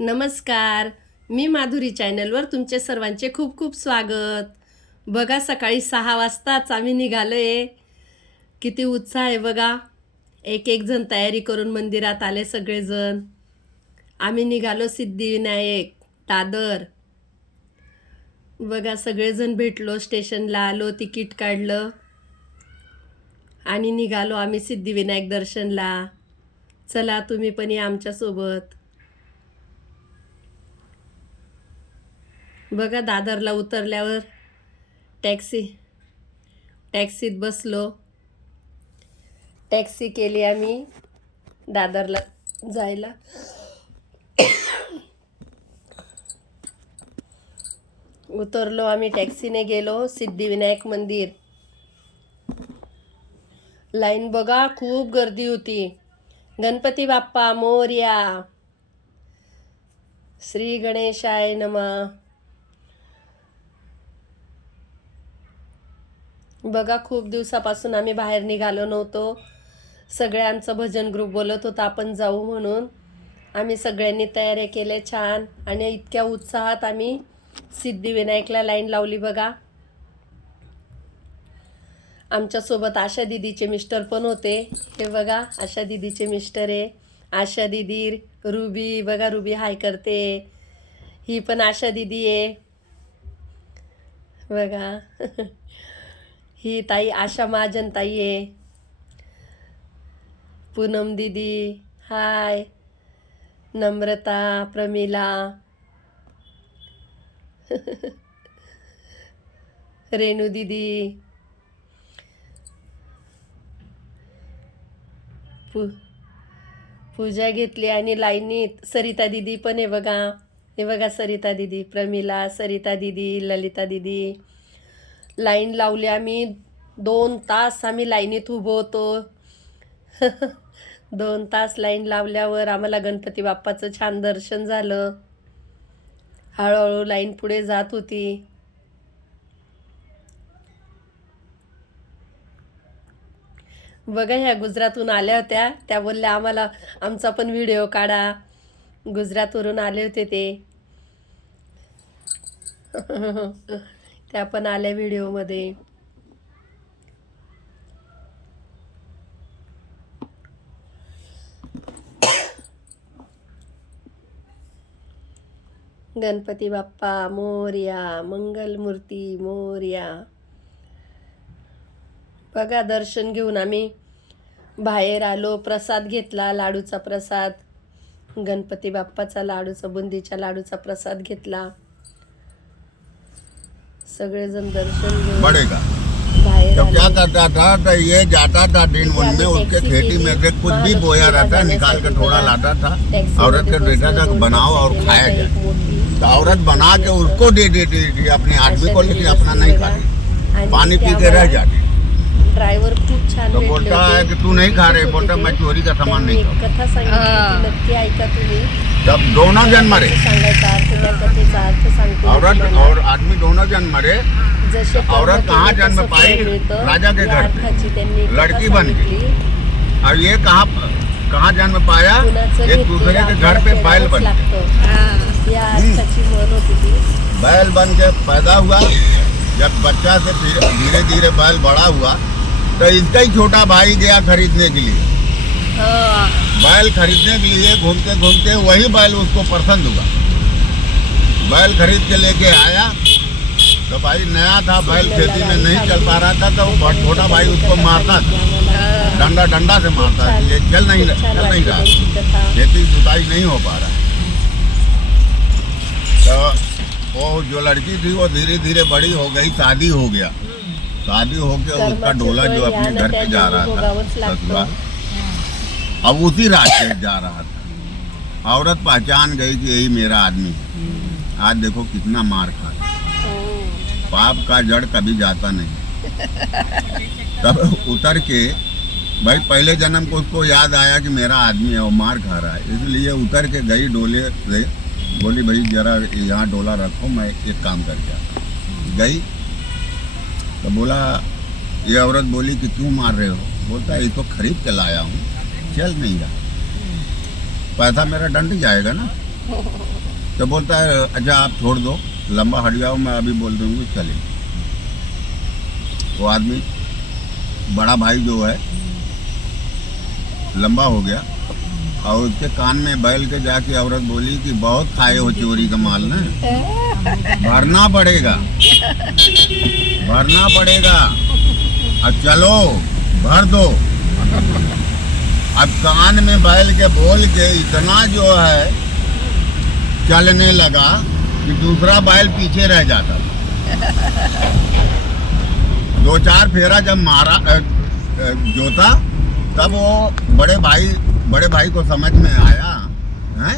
नमस्कार. मी माधुरी चॅनलवर तुमचे सर्वांचे खूप खूप स्वागत. बघा सकाळी 6 वाजताच आम्ही निघालोय. किती उत्साह आहे बघा. एक एक जण तयारी करून मंदिरात आले सगळेजण. आम्ही निघालो सिद्धिविनायक दादर. बघा सगळेजण भेटलो, स्टेशनला आलो, तिकीट काढलं आणि निघालो आम्ही सिद्धिविनायक दर्शनला. चला तुम्ही पण या आमच्यासोबत. बघा दादरला उतरल्यावर टॅक्सीत बसलो. टॅक्सी केली आम्ही दादरला जायला. उतरलो आम्ही, टॅक्सीने गेलो सिद्धिविनायक मंदिर. लाईन बघा, खूप गर्दी होती. गणपती बाप्पा मोरया. श्री गणेशाय नमः. बघा खूप दिवसापासून आम्ही बाहेर निघालो नव्हतो. सगळ्यांचं भजन ग्रुप बोलत होता आपण जाऊ म्हणून. आम्ही सगळ्यांनी तयारी केल्या छान आणि इतक्या उत्साहात आम्ही सिद्धिविनायकला लाईन लावली बघा. आमच्यासोबत आशा दीदीचे मिस्टर पण होते. हे बघा आशा दीदीचे मिस्टर आहे. आशा दीदी, रुबी बघा, रुबी हाय करते. ही पण आशा दीदी आहे बघा. ही ताई आशा महाजन ताई आहे. पूनम दीदी हाय. नम्रता, प्रमिला, रेणू दीदी, पूजा घेतली आणि लाईनीत सरिता दीदी पण आहे बघा. हे बघा सरिता दीदी, प्रमिला, सरिता दीदी, ललिता दीदी. लाईन लावली आम्ही. 2 तास आम्ही लाईनीत उभं होतो. 2 तास लाईन लावल्यावर आम्हाला गणपती बाप्पाचं छान दर्शन झालं. हळूहळू लाईन पुढे जात होती. बघा ह्या गुजरातहून आल्या होत्या. त्या बोलल्या आम्हाला आमचा पण व्हिडिओ काढा. गुजरातवरून आले होते ते. त्या पण आल्या व्हिडिओमध्ये. गणपती बाप्पा मोरया, मंगलमूर्ती मोरया. बघा दर्शन घेऊन आम्ही बाहेर आलो. प्रसाद घेतला, लाडूचा प्रसाद. गणपती बाप्पाचा लाडूचा, बुंदीच्या लाडूचा प्रसाद घेतला. सगळेजण दर्शन घेऊन बढ़ेगा बाहेर जब क्या आले. करता था तो ये जाता था दिन वन में, उसके खेती में से कुछ भी बोया रहता, निकाल के थोड़ा लाता था. औरत को देता था कि बनाओ और खाया जाए. तो औरत बना के उसको दे देती थी अपने आदमी को, लेकिन अपना नहीं खाती, पानी पी के रह जाती. ड्रायव्हर खूप छान तो भेटले बोलता होते. है कि तू नहीं खा रहे, बोलता मैं चोरी का सामान त्यांनी नहीं एक खाता. कथा सांगितली, ती नक्की ऐका तुम्ही. जब दोनों जन मरे, सांगायचा अर्थ, त्या कथेचा अर्थ सांगते मी औरत तुम्हाला. और आदमी दोनों जन मरे. जसे औरत कर्म कहाँ केले जन्म तसं पाई? फळ मिळतं. राजा के या घर पे. अर्थाची त्यांनी कथा लड़की बन के. सांगितली. और ये कहाँ जन्म पाया? कुणाचं एक दूसरे घेतलेलं के घर पे आपल्याला बैल करावंच बन के. लागतं. या अर्थाची म्हण होती ती. बैल बन के पैदा हुआ. जब बच्चा से धीरे धीरे बैल बड़ा हुआ तो इसका ही छोटा भाई गया खरीदने के लिए. बैल खरीदने के लिए घूमते घूमते वही बैल उसको पसंद हुआ. बैल खरीद के लेके आया तो भाई नया था बैल, खेती में नहीं चल पा रहा था, तो वो छोटा भाई उसको मारता था, डंडा से मारता था. ये चल नहीं रहा, खेती जुताई नहीं हो पा रहा. तो वो जो लड़की थी वो धीरे धीरे बड़ी हो गई, शादी हो गया. शादी हो के उसका डोला जो अपने घर पे जा रहा था ससुराल, अब उसी रास्ते जा रहा था. औरत पहचान गई कि यही मेरा आदमी है. आज देखो कितना मार खा. पाप का जड़ कभी जाता नहीं. तब उतर के भाई पहले जन्म को उसको याद आया कि मेरा आदमी है, वो मार खा रहा है, इसलिए उतर के गई डोले से. बोली भाई जरा यहाँ डोला रखो, मैं एक काम करके आता. गई तो बोला, ये औरत बोली कि क्यों मार रहे हो? बोलता है इसको खरीद के लाया हूँ, चल नहीं रहा, पैसा मेरा डंड जाएगा ना. तो बोलता है अच्छा आप छोड़ दो, लंबा हट जाओ, मैं अभी बोल दूंगी चले। वो आदमी बड़ा भाई जो है लंबा हो गया और उसके कान में बैल के जाके औरत बोली कि बहुत खाए हो चोरी का माल ना, भरना पड़ेगा, भरना पड़ेगा, अब चलो भर दो। अब कान में बैल के बोल के इतना जो है चलने लगा कि दूसरा बैल पीछे रह जाता था। 2-4 फेरा जब मारा जोता, तब वो बड़े भाई को समझ में आया, हैं?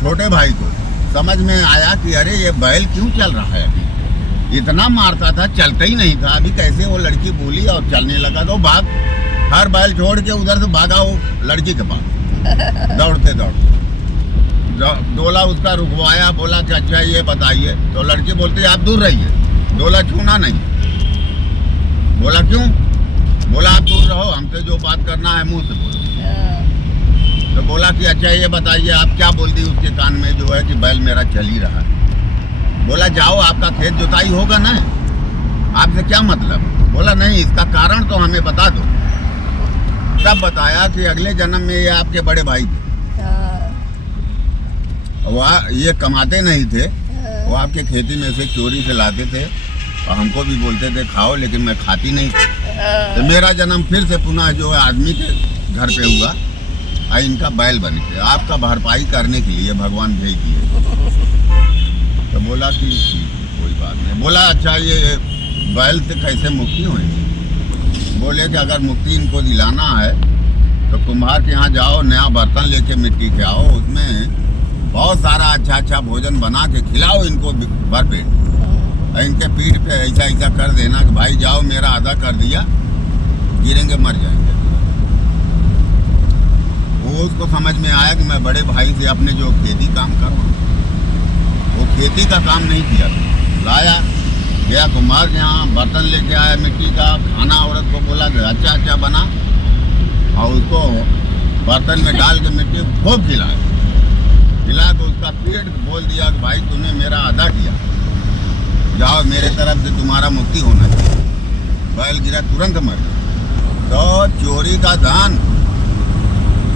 छोटे भाई को समझ में आया कि अरे ये बैल क्यों चल रहा है, अभी इतना मारता था चलता ही नहीं था, अभी कैसे वो लड़की बोली और चलने लगा। तो भाग, हर बैल छोड़ के उधर से भागा वो लड़की के पास दौड़ते दौड़ते। डोला उसका रुकवाया, बोला कि अच्छा ये बताइए। तो लड़की बोलती आप दूर रहिए, डोला छूना नहीं। बोला क्यों? बोला आप दूर रहो, हमसे जो बात करना है मुंह से बोलो। तो बोला कि अच्छा ये बताइए आप क्या बोलती उसके कान में जो है कि बैल मेरा चल ही रहा है। बोला जाओ आपका खेत जुताई होगा ना, आपसे क्या मतलब? बोला नहीं, इसका कारण तो हमें बता दो। तब बताया कि अगले जन्म में ये आपके बड़े भाई थे, वह ये कमाते नहीं थे, वो आपके खेती में से चोरी से लाते थे और हमको भी बोलते थे खाओ, लेकिन मैं खाती नहीं थी। तो मेरा जन्म फिर से पुनः जो है आदमी के घर पे हुआ और इनका बैल बन के आपका भरपाई करने के लिए भगवान भेज दिए। तो बोला कि कोई बात नहीं। बोला अच्छा ये बैल से कैसे मुक्ति होगी? बोले कि अगर मुक्ति इनको दिलाना है तो कुम्हार के यहाँ जाओ, नया बर्तन लेके मिट्टी के आओ, उसमें बहुत सारा अच्छा भोजन बना के खिलाओ इनको भरपेट। इनके पीठ पे ऐसा ऐसा कर देना कि भाई जाओ मेरा आधा कर दिया, गिरेंगे मर जाएंगे। वो उसको समझ में आया कि मैं बड़े भाई से अपने जो खेती काम करूँ, वो खेती का काम नहीं किया, लाया गया कुम्हार के यहाँ, बर्तन लेके आया मिट्टी का, खाना औरत को बोला कि अच्छा बना, और उसको बर्तन में डाल के मिट्टी खूब खिला तो उसका पेट बोल दिया कि भाई तूने मेरा आधा किया, जाओ मेरे तरफ से तुम्हारा मुक्ति होना चाहिए। बैल गिरा, तुरंत मर गया। तो चोरी का धन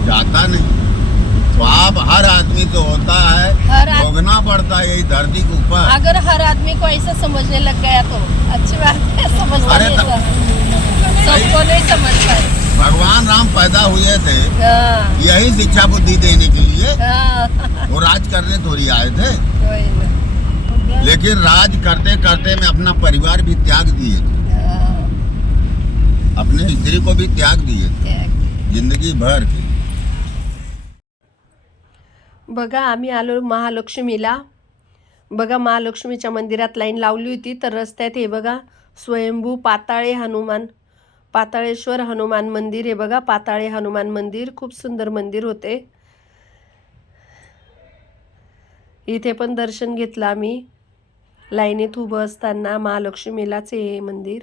जाता नहीं, पाप हर आदमी को होता है, भोगना पड़ता है यही धरती के ऊपर। अगर हर आदमी को ऐसा समझने लग गया तो अच्छी बात है, समझना अरे सबको नहीं समझ पाए। भगवान राम पैदा हुए थे यही शिक्षा बुद्धि देने के लिए, वो राज करने थोड़ी आए थे। लेकिन राज करते करते में अपना परिवार भी त्याग दिए थे, अपने स्त्री को भी त्याग दिए थे जिंदगी भर की। बघा आम्ही आलो महालक्ष्मीला। बघा महालक्ष्मीच्या मंदिरात लाईन लावली होती, तर रस्त्यात हे बघा स्वयंभू पाताळेश्वर हनुमान मंदिर, हे बघा पाताळे हनुमान मंदिर, खूप सुंदर मंदिर होते। इथे पण दर्शन घेतलं आम्ही लाईनीत उभं असताना, महालक्ष्मीलाच हे मंदिर।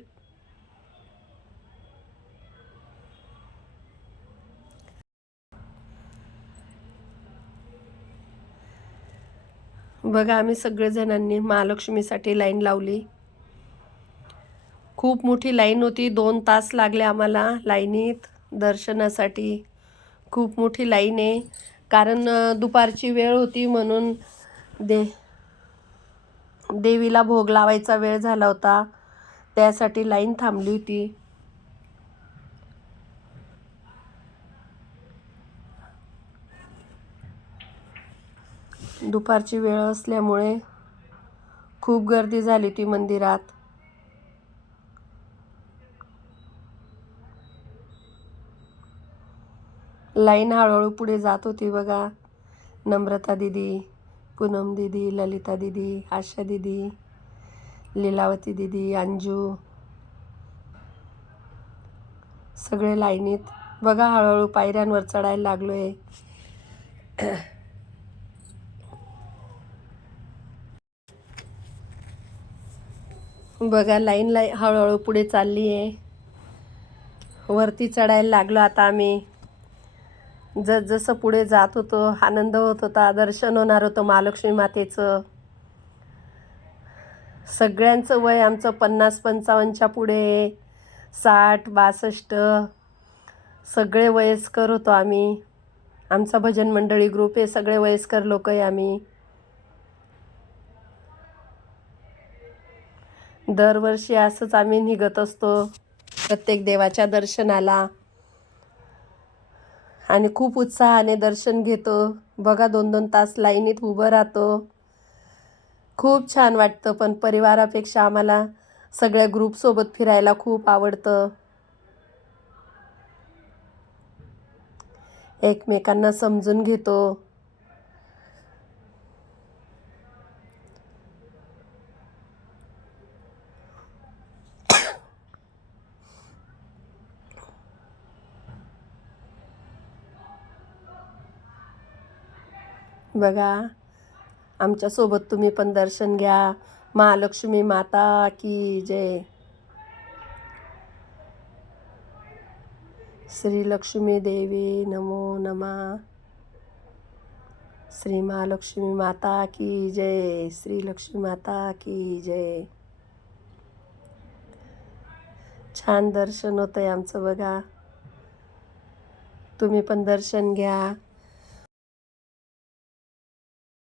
बघा आम्ही सगळेजणांनी महालक्ष्मीसाठी लाईन लावली, खूप मोठी लाईन होती, 2 तास लागले आम्हाला लाईनीत दर्शनासाठी। खूप मोठी लाईन आहे, कारण दुपारची वेळ होती म्हणून देवीला भोग लावायचा वेळ झाला होता, त्यासाठी लाईन थांबली होती। दुपारची वेळ असल्यामुळे खूप गर्दी झाली होती मंदिरात। लाईन हळूहळू पुढे जात होती बघा। नम्रता दीदी, पूनम दीदी, ललिता दीदी, आशा दीदी, लीलावती दीदी, अंजू, सगळे लाईनीत बघा हळूहळू पायऱ्यांवर चढायला लागलोय। बघा लाईन हळूहळू पुढे चालली आहे, वरती चढायला लागलो आता आम्ही। जसजसं पुढे जात होतो आनंद होत होता, दर्शन होणार होतं महालक्ष्मी मातेचं. सगळ्यांचं वय आमचं 50-55च्या पुढे, 60-62 सगळे वयस्कर होतो आम्ही. आमचा भजन मंडळी ग्रुप आहे, सगळे वयस्कर लोक आहे आम्ही. दरवर्षी असंच आम्ही निघत असतो प्रत्येक देवाच्या दर्शनाला आणि खूप उत्साहाने दर्शन घेतो. बघा 2-2 तास लाईनीत उभं राहतो. खूप छान वाटतं. पण परिवारापेक्षा आम्हाला सगळ्या ग्रुपसोबत फिरायला खूप आवडतं. एकमेकांना समजून घेतो. बघा आमच्यासोबत तुम्ही पण दर्शन घ्या. महालक्ष्मी माता की जय. श्री लक्ष्मी देवी नमो नमः. श्री महालक्ष्मी माता की जय. श्री लक्ष्मी माता की जय. छान दर्शन होतंय आमचं बघा. तुम्ही पण दर्शन घ्या.